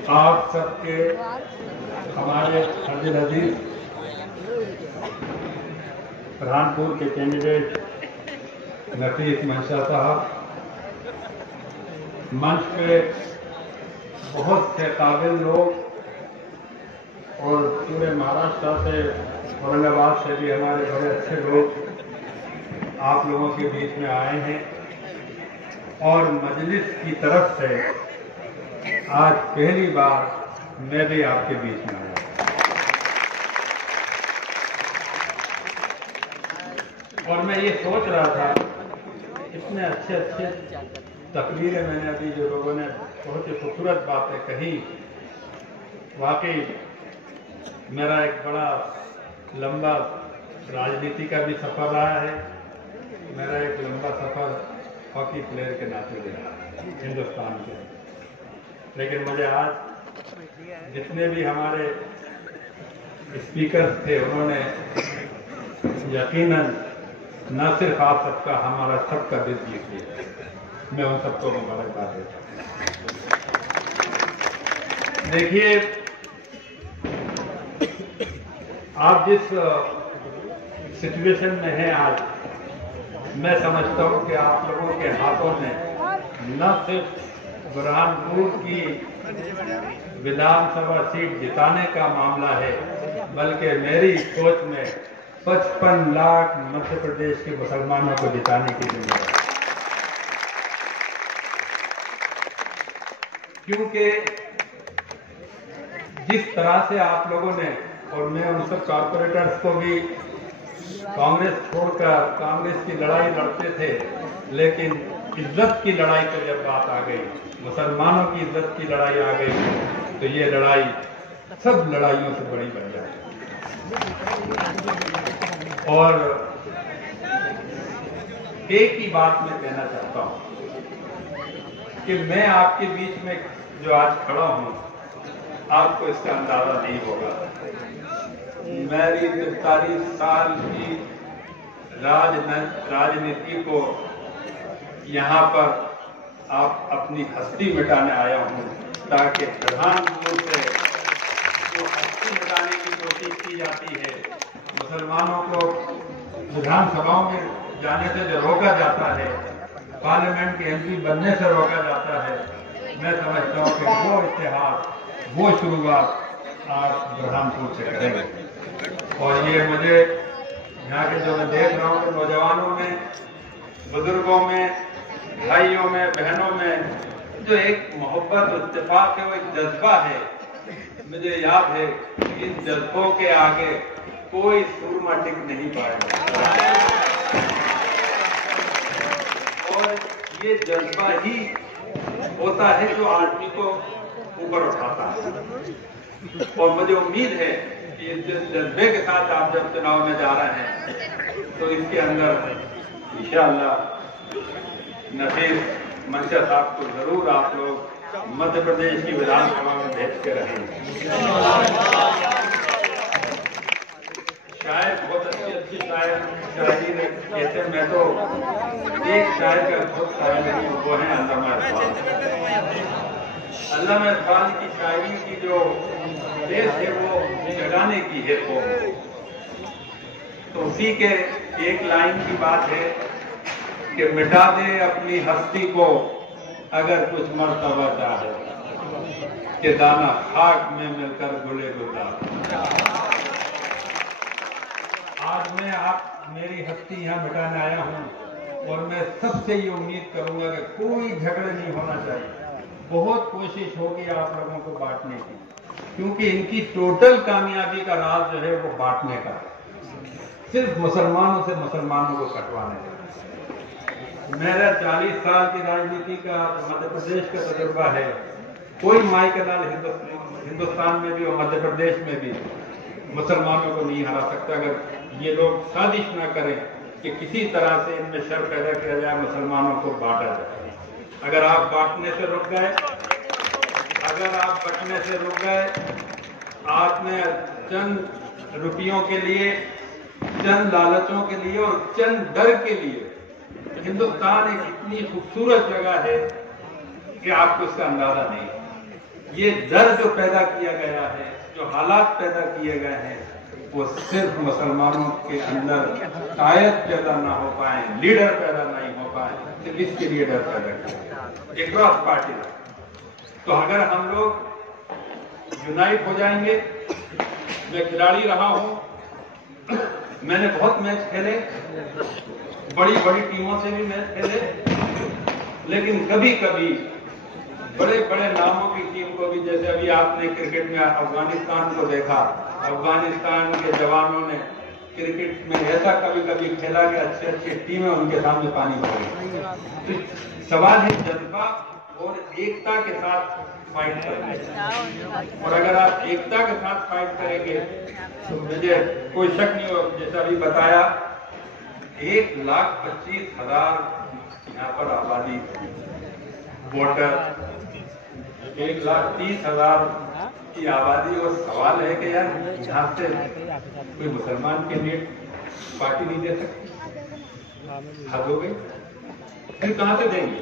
आप सबके हमारे अब्दुल अजीज बुरहानपुर के कैंडिडेट नफीस मंशा साहब, मंच पे बहुत से काबिल लोग और पूरे महाराष्ट्र से, औरंगाबाद से भी हमारे बड़े अच्छे लोग आप लोगों के बीच में आए हैं और मजलिस की तरफ से आज पहली बार मैं भी आपके बीच में आया। और मैं ये सोच रहा था, इतने अच्छे अच्छे तकरीरें मैंने अभी जो लोगों ने बहुत ही खूबसूरत बातें कही, वाकई मेरा एक बड़ा लंबा राजनीति का भी सफर रहा है। मेरा एक लंबा सफर हॉकी प्लेयर के नाते भी रहा है हिंदुस्तान के। लेकिन मुझे आज जितने भी हमारे स्पीकर थे, उन्होंने यकीनन न सिर्फ आप सबका, हमारा सबका दिल जीत लिया। मैं उन सबको मुबारकबाद देता हूं। देखिए, आप जिस सिचुएशन में हैं आज, मैं समझता हूं कि आप लोगों के हाथों में न सिर्फ बुरहानपुर की विधानसभा सीट जिताने का मामला है, बल्कि मेरी सोच में 55 लाख मध्य प्रदेश के मुसलमानों को जिताने की जिम्मेदारी। क्योंकि जिस तरह से आप लोगों ने, और मैं उन सब कॉर्पोरेटर्स को भी कांग्रेस छोड़कर कांग्रेस की लड़ाई लड़ते थे, लेकिन इज्जत की लड़ाई पर जब बात आ गई, मुसलमानों की इज्जत की लड़ाई आ गई, तो ये लड़ाई सब लड़ाइयों से बड़ी बन जाती। और एक ही बात मैं कहना चाहता हूं कि मैं आपके बीच में जो आज खड़ा हूं, आपको इसका अंदाजा नहीं होगा। मेरी 43 साल की राजनीति को यहाँ पर आप अपनी हस्ती मिटाने आया हूँ, ताकि बुरहानपुर से जो हस्ती मिटाने की कोशिश की जाती है, मुसलमानों को विधानसभाओं में जाने से जो रोका जाता है, पार्लियामेंट के एमपी बनने से रोका जाता है, मैं समझता हूँ कि वो इतिहास, वो शुरुआत आप बुरहानपुर से करेंगे। और ये मुझे यहाँ के जो मैं देख रहा हूँ, नौजवानों में, बुजुर्गों में, भाइयों में, बहनों में जो एक मोहब्बत और इत्तेफाक है, वो एक जज्बा है। मुझे याद है कि इन जज्बों के आगे कोई सूरमा टिक नहीं पाएगा। और ये जज्बा ही होता है जो आदमी को ऊपर उठाता है। और मुझे उम्मीद है कि इस जज्बे के साथ आप जब चुनाव में जा रहे हैं, तो इसके अंदर इंशाअल्लाह नफीस मंशा साहब को जरूर आप लोग मध्य प्रदेश की विधानसभा में भेज के रहेंगे। शायद बहुत अच्छी शायरी कहते, मैं तो एक शायर का बहुत शायर है, वो है अल्लामा इकबाल। अल्लामा इकबाल की शायरी की जो देश है वो जगाने की है। तो उसी के एक लाइन की बात है कि मिटा दे अपनी हस्ती को अगर कुछ मर्तबा चाहे, कि दाना खाक में मिलकर गुले गुलजार। आज मैं मेरी हस्ती यहाँ मिटाने आया हूँ, और मैं सबसे ये उम्मीद करूंगा कि कोई झगड़ा नहीं होना चाहिए। बहुत कोशिश होगी आप लोगों को बांटने की, क्योंकि इनकी टोटल कामयाबी का राज जो है वो बांटने का, सिर्फ मुसलमानों से मुसलमानों को कटवाने का। मेरा 40 साल की राजनीति का मध्य प्रदेश का तजुर्बा है। कोई माई का लाल हिंदुस्तान में भी और मध्य प्रदेश में भी मुसलमानों को नहीं हरा सकता, अगर ये लोग साजिश ना करें कि किसी तरह से इनमें शर पैदा किया जाए, मुसलमानों को बांटा जाए। अगर आप बांटने से रुक गए, अगर आप बटने से रुक गए, आपने चंद रुपयों के लिए, चंद लालचों के लिए और चंद डर के लिए, हिंदुस्तान एक इतनी खूबसूरत जगह है कि आपको इसका अंदाजा नहीं। ये डर जो पैदा किया गया है, जो हालात पैदा किए गए हैं, वो सिर्फ मुसलमानों के अंदर कायद पैदा ना हो पाए, लीडर पैदा नहीं हो पाए, सिर्फ इसके लिए डर पैदा किया एक क्रॉस पार्टी। तो अगर हम लोग यूनाइट हो जाएंगे, मैं खिलाड़ी रहा हूं, मैंने बहुत मैच खेले, बड़ी बड़ी टीमों से भी मैच खेले, लेकिन कभी कभी बड़े बड़े नामों की टीम को भी, जैसे अभी आपने क्रिकेट में अफगानिस्तान को देखा, अफगानिस्तान के जवानों ने क्रिकेट में ऐसा कभी कभी खेला कि अच्छी अच्छी टीमें उनके सामने पानी भर गई। तो सवाल है जज्बा और एकता के साथ फाइट करने, और अगर आप एकता के साथ फाइट करेंगे तो मुझे कोई शक नहीं हो, जैसा अभी बताया 1,25,000 यहाँ पर आबादी, वोटर 1,30,000 की आबादी, और सवाल है कि यार यहाँ से कोई मुसलमान कैंडिडेट पार्टी नहीं दे सकती, हद हो गई। फिर कहां से देंगे,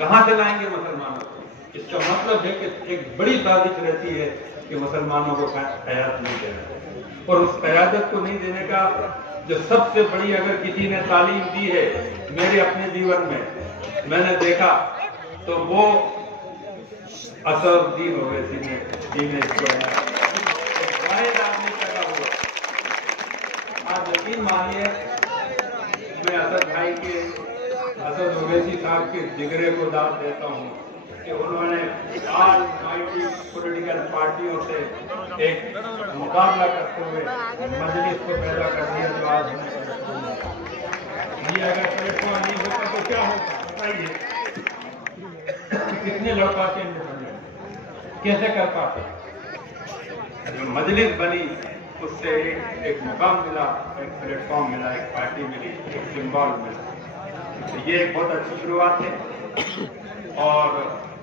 कहां से लाएंगे मुसलमानों को? इसका मतलब है कि एक बड़ी साजिश रहती है कि मुसलमानों को क़यादत नहीं देना, और उस क़यादत को नहीं देने का जो सबसे बड़ी, अगर किसी ने तालीम दी है मेरे अपने जीवन में मैंने देखा, तो वो असदुद्दीन ओवैसी ने इसको आदमी पैदा हुआ। आप यकीन मानिए, मैं असद ओवैसी साहब के जिगरे को दाद देता हूँ कि उन्होंने आज पॉलिटिकल पार्टियों से एक मुकाबला करते हुए मजलिस को पैदा कर दिया, जो आज ये अगर प्लेटफॉर्म नहीं होता तो क्या होता, बताइए कितने लड़ पाते हैं, कैसे कर पाते? जो मजलिस बनी उससे एक मुकाम मिला, एक प्लेटफॉर्म मिला, एक पार्टी मिली, एक सिंबल मिला। तो ये एक बहुत अच्छी शुरुआत है। और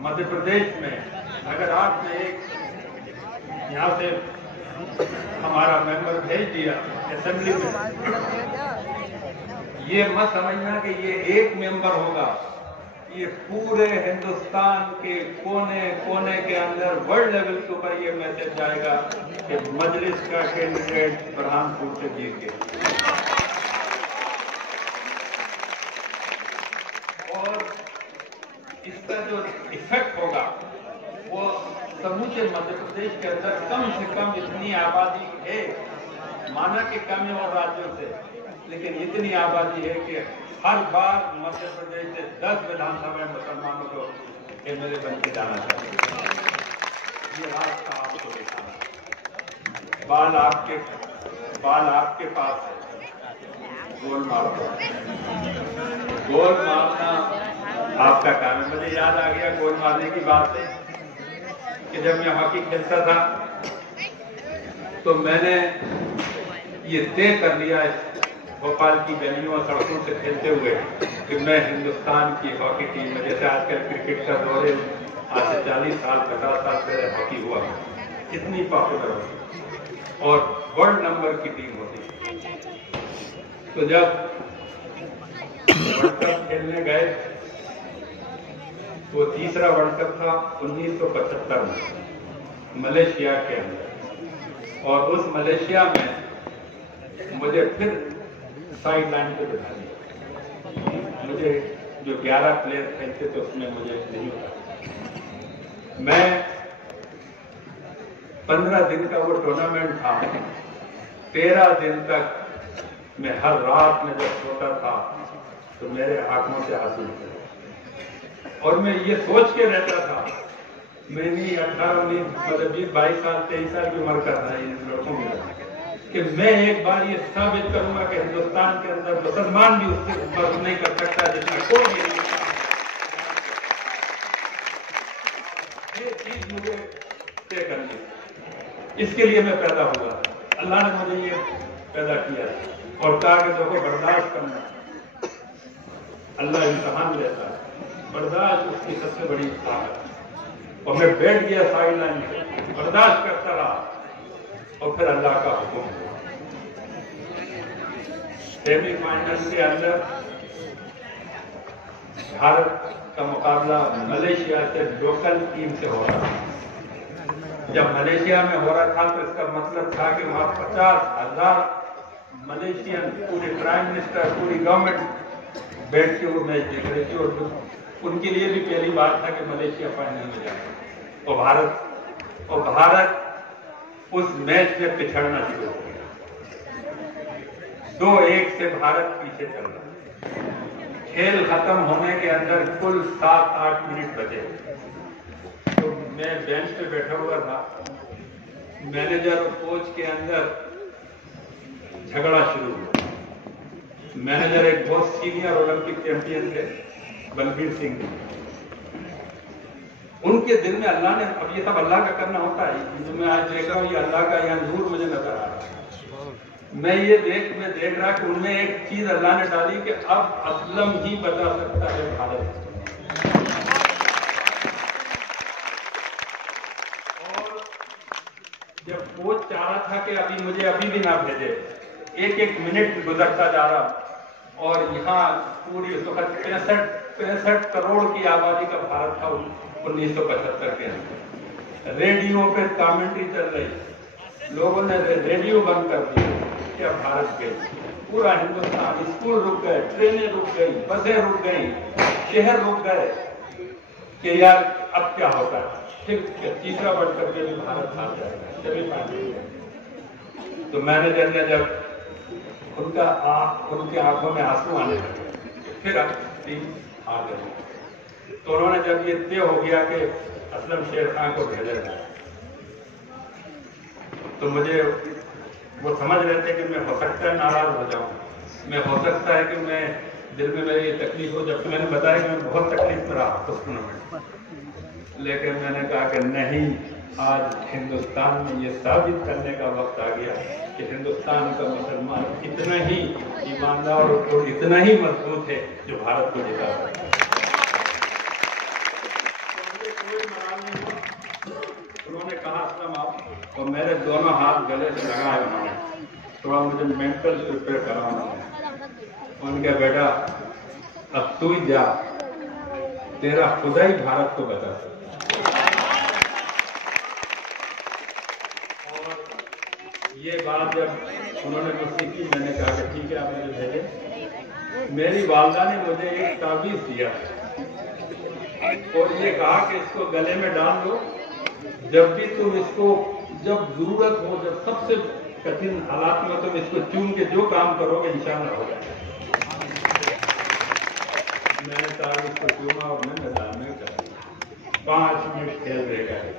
मध्य प्रदेश में अगर आपने एक यहाँ से हमारा मेंबर भेज दिया असेंबली में, ये मत समझना कि ये एक मेंबर होगा, ये पूरे हिंदुस्तान के कोने कोने के अंदर वर्ल्ड लेवल के ऊपर ये मैसेज जाएगा कि मजलिस का कैंडिडेट बुरहानपुर से जीत गया। और इसका जो इफेक्ट होगा वो समूचे मध्य प्रदेश के अंदर कम से कम इतनी आबादी है, माना कि कम है और राज्यों से, लेकिन इतनी आबादी है कि हर बार मध्य प्रदेश से 10 विधानसभा मुसलमानों को एमएलए बन के जाना चाहिए। ये रास्ता आपको दिखाना, बाल आपके पास है, गोल मारना आपका काम है। मुझे याद आ गया गोल मारने की बात से कि जब मैं हॉकी खेलता था तो मैंने ये तय कर लिया भोपाल की गलियों और सड़कों से खेलते हुए कि मैं हिंदुस्तान की हॉकी टीम में, जैसे आजकल क्रिकेट का दौर है, आज से 40 साल 50 साल पहले हॉकी हुआ, इतनी पॉपुलर होती और वर्ल्ड नंबर की टीम होती। तो जब वर्ल्ड कप खेलने गए तो तीसरा वर्ल्ड कप था 1975 में मलेशिया के अंदर, और उस मलेशिया में मुझे फिर साइड लाइन पे बिठा दिया। मुझे जो 11 प्लेयर खेलते थे उसमें मुझे नहीं होता। मैं 15 दिन का वो टूर्नामेंट था, 13 दिन तक मैं हर रात में जब सोता था तो मेरे आंखों से आंसू निकले, और मैं ये सोच के रहता था, मेरी 18, 19, मतलब 20, 22 साल 23 साल की उम्र कर रहा है इन लड़कों की, कि मैं एक बार ये साबित करूंगा कि हिंदुस्तान के अंदर मुसलमान भी उससे फर्क नहीं कर सकता जितना कोई नहीं। ये चीज मुझे तय करनी, इसके लिए मैं पैदा हुआ। अल्लाह ने मुझे ये पैदा किया और कहा कि देखो बर्दाश्त करना, अल्लाह इम्तिहान लेता है, बर्दाश्त उसकी सबसे बड़ी ताकत। और मैं बैठ गया साइड लाइन पे, बर्दाश्त करता रहा, और फिर अल्लाह का हुक्म। सेमीफाइनल के अंदर भारत का मुकाबला मलेशिया से लोकल टीम से हो रहा था। जब मलेशिया में हो रहा था तो इसका मतलब था कि वहां 50,000 मलेशियन, पूरे प्राइम मिनिस्टर, पूरी गवर्नमेंट बैठ के वो मैच देख रही थी और उनके लिए भी पहली बात था कि मलेशिया फाइनल में जाए और भारत उस मैच में पिछड़ना शुरू हो गया। 2-1 से भारत पीछे चल रहा। खेल खत्म होने के अंदर कुल 7-8 मिनट बचे तो मैं बेंच पे बैठा हुआ था। मैनेजर और कोच के अंदर झगड़ा शुरू हुआ। मैनेजर एक बहुत सीनियर ओलंपिक चैंपियन थे, बलबीर सिंह। उनके दिल में अल्लाह ने, अब ये सब अल्लाह का करना होता है, जो मैं आज देख रहा हूँ ये अल्लाह का यहाँ नूर मुझे नजर आ रहा है। मैं देख रहा कि उनमें एक चीज अल्लाह ने डाली कि अब असलम ही बचा सकता है भारत। और जब कोच चाह रहा था कि अभी भी ना भेजे, एक मिनट गुजरता जा रहा और यहाँ पूरी उस वक्त 65 करोड़ की आबादी का भारत था 1975 के अंदर। रेडियो पे कमेंट्री चल रही, लोगों ने रेडियो बंद कर दिया कि अब भारत गई। पूरा हिंदुस्तान, स्कूल रुक गए, ट्रेनें रुक गई, बसें रुक गई, शहर रुक गए कि यार अब क्या होगा। फिर तीसरा वर्ल्ड कप के भी भारत हार जाएगा, सेमीफाइनल। तो मैनेजर ने जब उनके आंखों में आंसू आने लगे, फिर टीम हार गई। तो उन्होंने जब ये तय हो गया कि असलम शेर खान को भेजा जाए, तो मुझे वो समझ रहे थे कि मैं हो सकता है नाराज हो जाऊं, मैं हो सकता है कि मैं दिल में मेरी तकलीफ हो। जबकि मैंने बताया कि मैं बहुत तकलीफ में रहा उस टूर्नामेंट, लेकिन मैंने कहा कि नहीं, आज हिंदुस्तान में ये साबित करने का वक्त आ गया कि हिंदुस्तान का मुसलमान इतना ही ईमानदार और इतना ही मजबूत है जो भारत को जिता सकता है। कोई मराल नहीं हुआ। उन्होंने कहा असलम आप, और मेरे दोनों हाथ गले से लगाए उन्होंने, थोड़ा मुझे मेंटल प्रिपेयर करा उन्होंने। उनके बेटा अब तू ही जा, तेरा खुदा ही भारत को बचा सकता। ये बात जब उन्होंने मुझसे की, मैंने कहा कि ठीक है आप मुझे भेजें। मेरी वालदा ने मुझे एक ताबीज दिया और ये कहा कि इसको गले में डाल दो, जब भी तुम इसको, जब जरूरत हो, जब सबसे कठिन हालात में तुम इसको चूम के जो काम करोगे इंशाअल्लाह हो जाएगा। मैंने ताबीज को चूमा और मैं मैदान में चला। 5 मिनट खेल रह गए।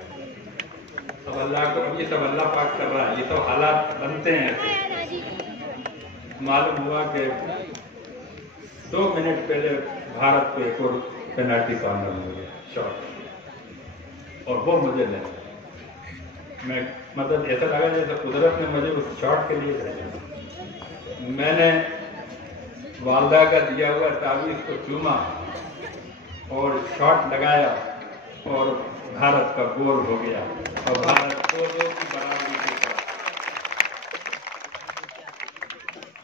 अब अल्लाह को, ये सब अल्लाह पाक कर रहा है, ये सब हालात बनते हैं ऐसे। मालूम हुआ कि 2 मिनट पहले भारत को एक और पेनल्टी सामने हो गया, शॉट, और वो मुझे नहीं, मैं मतलब ऐसा लगा जैसे कुदरत ने मुझे उस शॉट के लिए भेजा। मैंने वालदा का दिया हुआ तावीज़ को चूमा और शॉट लगाया और भारत का गोल हो गया और भारत 2-2 की बराबरी के साथ।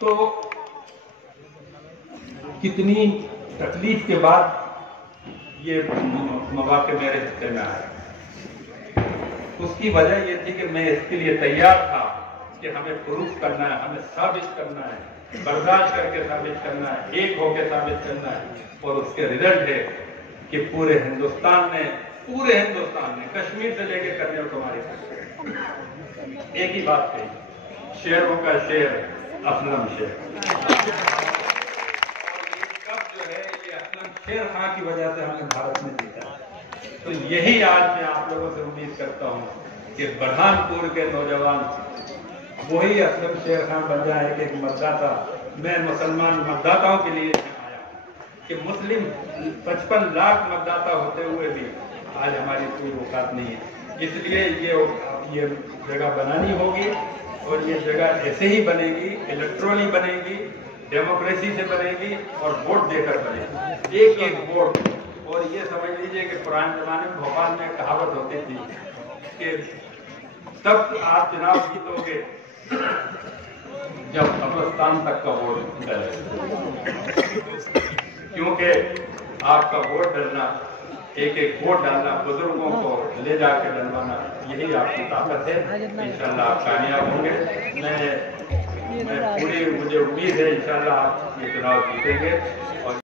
तो कितनी तकलीफ के बाद ये मौके मेरे हिस्से में आए। उसकी वजह ये थी कि मैं इसके लिए तैयार था कि हमें प्रूफ करना है, हमें साबित करना है, बर्दाश्त करके साबित करना है, एक होकर साबित करना है। और उसके रिजल्ट है कि पूरे हिंदुस्तान ने कश्मीर से लेकर कन्याकुमारी तक एक ही बात कही, शेरों का शेर असलम शेर। कब जो है ये असलम शेर खां की वजह से हमने भारत में जीता। तो यही आज मैं आप लोगों से उम्मीद करता हूं कि बरहानपुर के नौजवान वही असलम शेर खां बन जाए कि एक मतदाता। मैं मुसलमान मतदाताओं के लिए आया कि मुस्लिम 55 लाख मतदाता होते हुए भी आज हमारी कोई औकात नहीं है। इसलिए ये जगह बनानी होगी और ये जगह ऐसे ही बनेगी, इलेक्ट्रॉनिक बनेगी, डेमोक्रेसी से बनेगी और वोट देकर बनेगी, एक वोट। और ये समझ लीजिए कि पुराने जमाने में भोपाल में कहावत होती थी कि तब आप चुनाव जीतोगे जब कब्रिस्तान तक का वोट डले, क्योंकि आपका वोट डालना, एक एक वोट डालना, बुजुर्गों को ले जाकर डलवाना, यही आपकी ताकत है। इंशाल्लाह आप कामयाब होंगे। मैं मुझे उम्मीद है इंशाल्लाह आप ये चुनाव जीतेंगे और